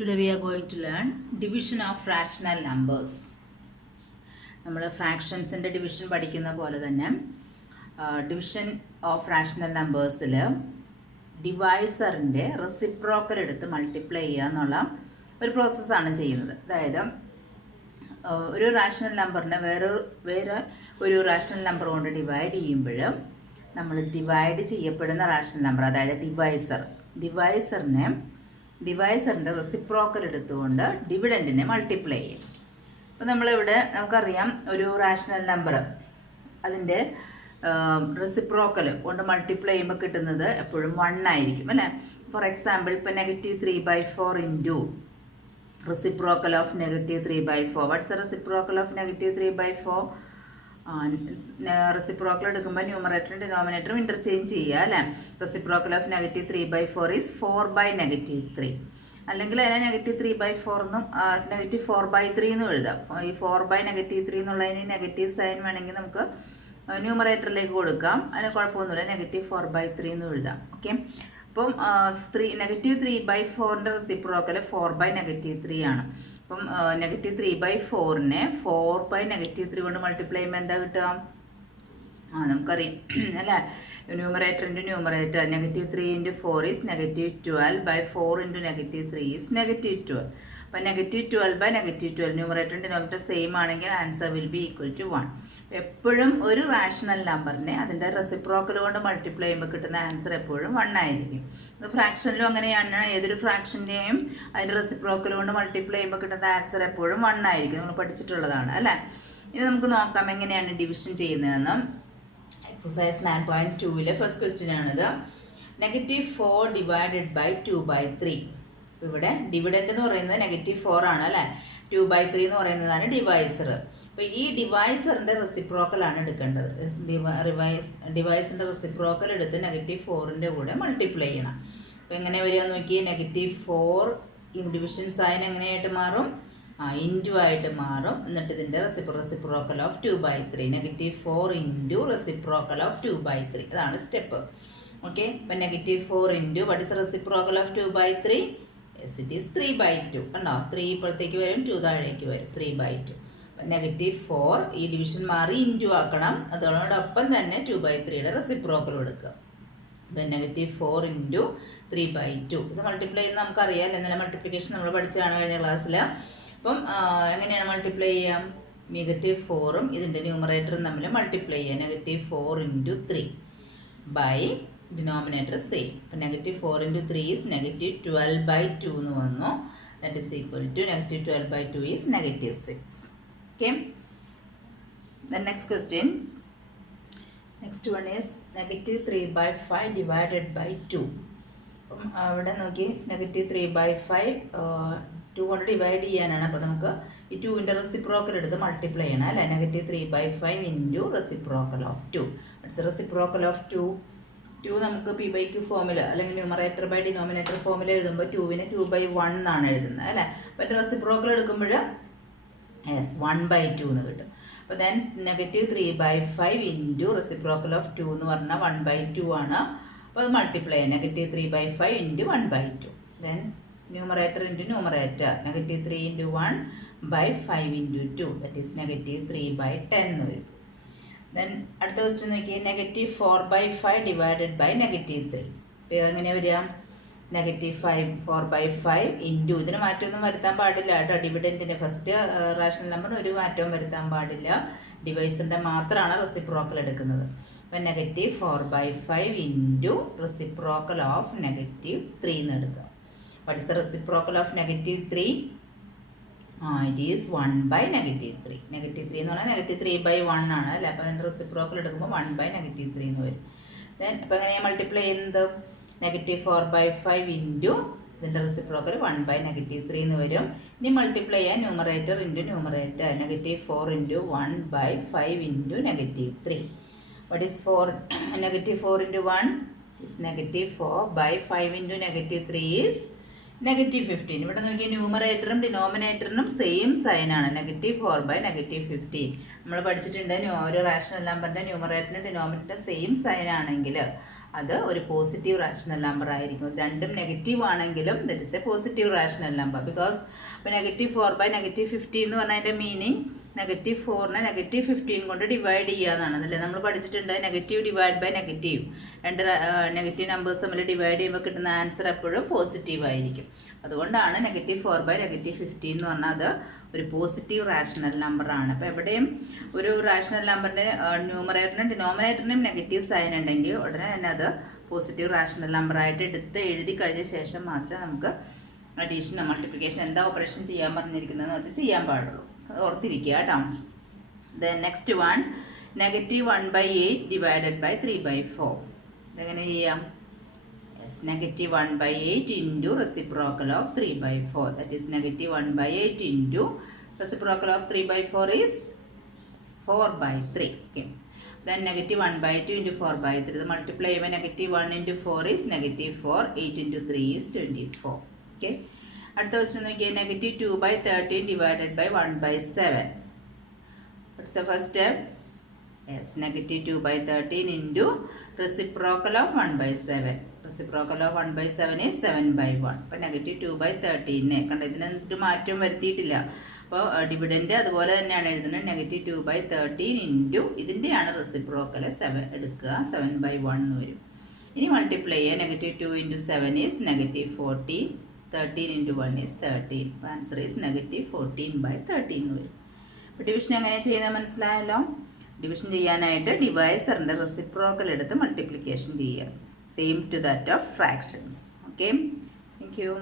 Today we are going to learn division of rational numbers. നമ്മൾ ഫ്രാക്ഷൻസിൻ്റെ division പഠിക്കുന്ന പോലെ തന്നെ ഡിവിഷൻ ഓഫ് റാഷണൽ നമ്പേഴ്സിൽ ഡിവൈസറിൻ്റെ റെസിപ്രോക്കൽ എടുത്ത് മൾട്ടിപ്ലൈ ചെയ്യുക എന്നുള്ള ഒരു പ്രോസസ്സാണ് ചെയ്യുന്നത്. അതായത് ഒരു റാഷണൽ നമ്പറിനെ വേറെ ഒരു റാഷണൽ നമ്പർ കൊണ്ട് ഡിവൈഡ് ചെയ്യുമ്പോൾ നമ്മൾ ഡിവൈഡ് ചെയ്യപ്പെടുന്ന റാഷണൽ നമ്പർ, അതായത് ഡിവൈസറിൻ്റെ റെസിപ്രോക്കൽ എടുത്തുകൊണ്ട് ഡിവിഡൻറ്റിനെ മൾട്ടിപ്ലൈ ചെയ്യും. അപ്പോൾ നമ്മളിവിടെ നമുക്കറിയാം ഒരു റാഷണൽ നമ്പർ അതിൻ്റെ റെസിപ്രോക്കൽ കൊണ്ട് മൾട്ടിപ്ലൈ ചെയ്യുമ്പോൾ കിട്ടുന്നത് എപ്പോഴും 1 ആയിരിക്കും അല്ലേ. ഫോർ എക്സാമ്പിൾ ഇപ്പോൾ -3/4 into reciprocal of -3/4. What's a reciprocal of -3/4? Reciprocal എടുക്കുമ്പോൾ ന്യൂമറേറ്ററും ഡിനോമിനേറ്ററും ഇൻ്റർചേഞ്ച് ചെയ്യുക അല്ലേ. Reciprocal of -3/4 is 4/3. അല്ലെങ്കിൽ അതിനെ -3/4 എന്നും -4/3 എന്നും എഴുതാം. ഈ 4/3 എന്നുള്ളതിന് നെഗറ്റീവ് സൈൻ വേണമെങ്കിൽ നമുക്ക് ന്യൂമറേറ്ററിലേക്ക് കൊടുക്കാം, അതിന് കുഴപ്പമൊന്നുമില്ല. -4/3 എന്നും എഴുതാം. ഓക്കെ, അപ്പം -3/4ൻ്റെ റെസിപ്രോക്കൽ 4/3 ആണ്. അപ്പം -3/4നെ 4/3 കൊണ്ട് മൾട്ടിപ്ലൈ ചെയ്യുമ്പോൾ എന്താ കിട്ടുക? നമുക്കറിയാം അല്ലേ, numerator into numerator. -3 × 4 is -12/4 × -3 is -12. അപ്പം -12/12 ന്യൂമറേറ്ററും ഡിനോമിനേറ്റർ സെയിം ആണെങ്കിൽ answer will be equal to 1. എപ്പോഴും ഒരു റാഷണൽ നമ്പറിനെ അതിൻ്റെ റെസിപ്രോക്കൽ കൊണ്ട് മൾട്ടിപ്ലൈ ചെയ്യുമ്പോൾ കിട്ടുന്ന ആൻസർ എപ്പോഴും 1 ആയിരിക്കും. ഇത് ഫ്രാക്ഷനിലും അങ്ങനെയാണ്. ഏതൊരു ഫ്രാക്ഷൻ്റെയും അതിൻ്റെ റെസിപ്രോക്കൽ കൊണ്ട് മൾട്ടിപ്ലൈ ചെയ്യുമ്പോൾ കിട്ടുന്ന ആൻസർ എപ്പോഴും 1 ആയിരിക്കും. നമ്മൾ പഠിച്ചിട്ടുള്ളതാണ് അല്ലേ. ഇനി നമുക്ക് നോക്കാം എങ്ങനെയാണ് ഡിവിഷൻ ചെയ്യുന്നതെന്ന്. എക്സസൈസ് 9.2 ഫസ്റ്റ് ക്വസ്റ്റ്യൻ ആണിത്. -4 ഡിവൈഡഡ് ബൈ 2/3. ഇവിടെ ഡിവിഡൻറ്റ് എന്ന് പറയുന്നത് -4 ആണ് അല്ലേ. 2/3 എന്ന് പറയുന്നതാണ് ഡിവൈസർ. അപ്പോൾ ഈ ഡിവൈസറിൻ്റെ റെസിപ്രോക്കലാണ് എടുക്കേണ്ടത്. ഡിവൈസിൻ്റെ റെസിപ്രോക്കൽ എടുത്ത് -4ൻ്റെ കൂടെ മൾട്ടിപ്ലൈ ചെയ്യണം. അപ്പോൾ എങ്ങനെ വരിക നോക്കി. -4 ഈ ഡിവിഷൻ സൈൻ എങ്ങനെയായിട്ട് മാറും? ഇൻറ്റു ആയിട്ട് മാറും. എന്നിട്ട് ഇതിൻ്റെ reciprocal of 2/3. -4 into reciprocal of 2/3. ഇതാണ് സ്റ്റെപ്പ്. ഓക്കെ, അപ്പം -4 into what is reciprocal of 2/3? Yes, it is 3/2. കണ്ടോ, 3 ഇപ്പോഴത്തേക്ക് വരും, 2 താഴേക്ക് വരും, 3/2. അപ്പം -4 ഈ ഡിവിഷൻ മാറി ഇൻറ്റു ആക്കണം. അതോടൊപ്പം തന്നെ 2/3യുടെ റെസിപ്രോക്കൽ എടുക്കുക. -4 ഇൻറ്റു 3/2. ഇത് മൾട്ടിപ്ലൈ ചെയ്യുന്നത് നമുക്കറിയാം. ഇന്നലെ മൾട്ടിപ്ലിക്കേഷൻ നമ്മൾ പഠിച്ചതാണ് കഴിഞ്ഞ ക്ലാസ്സിൽ. അപ്പം എങ്ങനെയാണ് മൾട്ടിപ്ലൈ ചെയ്യാം? -4ഉം ഇതിൻ്റെ ന്യൂമറേറ്ററും തമ്മിൽ മൾട്ടിപ്ലൈ ചെയ്യുക. -4 ഇൻറ്റു 3 ബൈ ഡിനോമിനേറ്റർ സെയിം. അപ്പം -4 ഇൻറ്റു 3 ഈസ് -12/2 എന്ന് വന്നു. That is equal to -12/2 is -6. Okay, then next question. Next one is -3/5 divided by 2. അപ്പം അവിടെ നോക്കി -3/5 2 കൊണ്ട് ഡിവൈഡ് ചെയ്യാനാണ്. അപ്പോൾ നമുക്ക് ഈ 2ൻ്റെ റെസിപ്രോക്കൽ എടുത്ത് മൾട്ടിപ്ലൈ ചെയ്യണം അല്ലേ. -3/5 into reciprocal of 2. It's reciprocal of 2 നമുക്ക് P/Q ഫോമിൽ അല്ലെങ്കിൽ ന്യൂമറേറ്റർ ബൈ ഡിനോമിനേറ്റർ ഫോമിൽ എഴുതുമ്പോൾ 2നെ 2/1 എന്നാണ് എഴുതുന്നത് അല്ലേ. അപ്പോൾ റെസിപ്രോക്കൽ എടുക്കുമ്പോൾ 1/2 എന്ന് കിട്ടും. അപ്പോൾ ദെൻ -3/5 ഇൻറ്റു റെസിപ്രോക്കൽ ഓഫ് 2 എന്ന് പറഞ്ഞാൽ 1/2 ആണ്. അപ്പോൾ അത് മൾട്ടിപ്ലൈ ചെയ്യാം. -3/5 into 1/2. Then numerator into numerator. -3 into 1/5 into 2 that is -3/10 എന്ന് വരും. ദെൻ അടുത്ത ക്വസ്റ്റ്യൻ നോക്കിയാൽ -4/5 ഡിവൈഡഡ് ബൈ -3. അപ്പോൾ ഇതെങ്ങനെ വരിക? -4/5 ഇൻറ്റു ഇതിന് മാറ്റമൊന്നും വരുത്താൻ പാടില്ല കേട്ടോ. ഡിവിഡൻറ്റിൻ്റെ ഫസ്റ്റ് റാഷണൽ നമ്പറിന് ഒരു മാറ്റവും വരുത്താൻ പാടില്ല. ഡിവൈസിൻ്റെ മാത്രമാണ് റെസിപ്രോക്കൽ എടുക്കുന്നത്. അപ്പം -4/5 ഇൻറ്റു റെസിപ്രോക്കൽ ഓഫ് -3 എന്ന് എടുക്കുക. What is the reciprocal of -3? It is 1/3. -3 എന്ന് പറഞ്ഞാൽ -3/1 ആണ് അല്ലേ. അപ്പോൾ അതിൻ്റെ റെസിപ്രോക്കൽ എടുക്കുമ്പോൾ 1/3 എന്ന് വരും. ദെൻ അപ്പോൾ എങ്ങനെയാണ് മൾട്ടിപ്ലൈ ചെയ്യുന്നത്? -4/5 ഇൻറ്റു ഇതിൻ്റെ റെസിപ്രോക്കൽ 1/3 എന്ന് വരും. ഇനി മൾട്ടിപ്ലൈ ചെയ്യാൻ numerator into numerator. -4 into 1/5 into -3. What is 4? -4 into 1 is -4/5 into -3 is -15. ഇവിടെ നോക്കിയാൽ ന്യൂമറേറ്ററും ഡിനോമിനേറ്ററിനും സെയിം സൈനാണ്. -4/-15. നമ്മൾ പഠിച്ചിട്ടുണ്ട് ഒരു റാഷണൽ നമ്പറിൻ്റെ ന്യൂമറേറ്ററിനും ഡിനോമിനേറ്ററും സെയിം സൈൻ ആണെങ്കിൽ അത് ഒരു പോസിറ്റീവ് റാഷണൽ നമ്പർ ആയിരിക്കും. രണ്ടും നെഗറ്റീവ് ആണെങ്കിലും that is A positive rational number. Because ഇപ്പോൾ -4/-15 എന്ന് പറഞ്ഞാൽ അതിൻ്റെ മീനിങ് -4നെ -15 കൊണ്ട് ഡിവൈഡ് ചെയ്യാന്നാണ്. അതല്ലേ നമ്മൾ പഠിച്ചിട്ടുണ്ട്. നെഗറ്റീവ് ഡിവൈഡ് ബൈ നെഗറ്റീവ്, രണ്ട് നെഗറ്റീവ് നമ്പേഴ്സ് തമ്മിൽ ഡിവൈഡ് ചെയ്യുമ്പോൾ കിട്ടുന്ന ആൻസർ എപ്പോഴും പോസിറ്റീവ് ആയിരിക്കും. അതുകൊണ്ടാണ് -4/-15 എന്ന് പറഞ്ഞാൽ അത് ഒരു പോസിറ്റീവ് റാഷണൽ നമ്പറാണ്. അപ്പോൾ എവിടെയും ഒരു റാഷണൽ നമ്പറിൻ്റെ ന്യൂമറേറ്ററിനും ഡിനോമിനേറ്ററിനും നെഗറ്റീവ് സൈൻ ഉണ്ടെങ്കിൽ ഉടനെ തന്നെ അത് പോസിറ്റീവ് റാഷണൽ നമ്പറായിട്ട് എടുത്ത് എഴുതി കഴിഞ്ഞ ശേഷം മാത്രമേ നമുക്ക് അഡീഷനോ മൾട്ടിപ്ലിക്കേഷൻ എന്താ ഓപ്പറേഷൻ ചെയ്യാൻ പറഞ്ഞിരിക്കുന്നതെന്ന് വെച്ചാൽ ചെയ്യാൻ പാടുള്ളൂ. അത് ഓർത്തിരിക്കുക കേട്ടോ. Then next one, -1/8 divided by 3/4. ഇതെങ്ങനെ ചെയ്യാം? Yes, -1/8 into reciprocal of 3/4. That is -1/8 into reciprocal of 3/4 is 4/3. Okay. Then -1/2 into 4/3. The multiply by -1 into 4 is -4. 8 into 3 is 24. Okay. അടുത്ത ക്വസ്റ്റ്യൻ നോക്കിയാൽ -2/13 divided by 1/7. What's the first step? Yes, -2/13 into reciprocal of 1/7. Reciprocal of 1/7 is 7/1. അപ്പോൾ -2/13 കണ്ട, ഇതിനൊരു മാറ്റം വരുത്തിയിട്ടില്ല. അപ്പോൾ dividend അതുപോലെ തന്നെയാണ് എഴുതുന്നത്. -2/13 ഇൻറ്റു ഇതിൻ്റെയാണ് റെസിപ്രോക്കൽ 7 എടുക്കുക, 7/1 എന്ന് വരും. ഇനി മൾട്ടിപ്ലൈ ചെയ്യുക. -2 into 7 is -14. 13 into 1 is 13. Answer is -14/13 എന്ന് വരും. അപ്പോൾ ഡിവിഷൻ എങ്ങനെയാണ് ചെയ്യുന്നത് മനസ്സിലായല്ലോ. ഡിവിഷൻ ചെയ്യാനായിട്ട് ഡിവൈസറിൻ്റെ റെസിപ്രോക്കൽ എടുത്ത് മൾട്ടിപ്ലിക്കേഷൻ ചെയ്യുക. Same to that of fractions. Okay, thank U.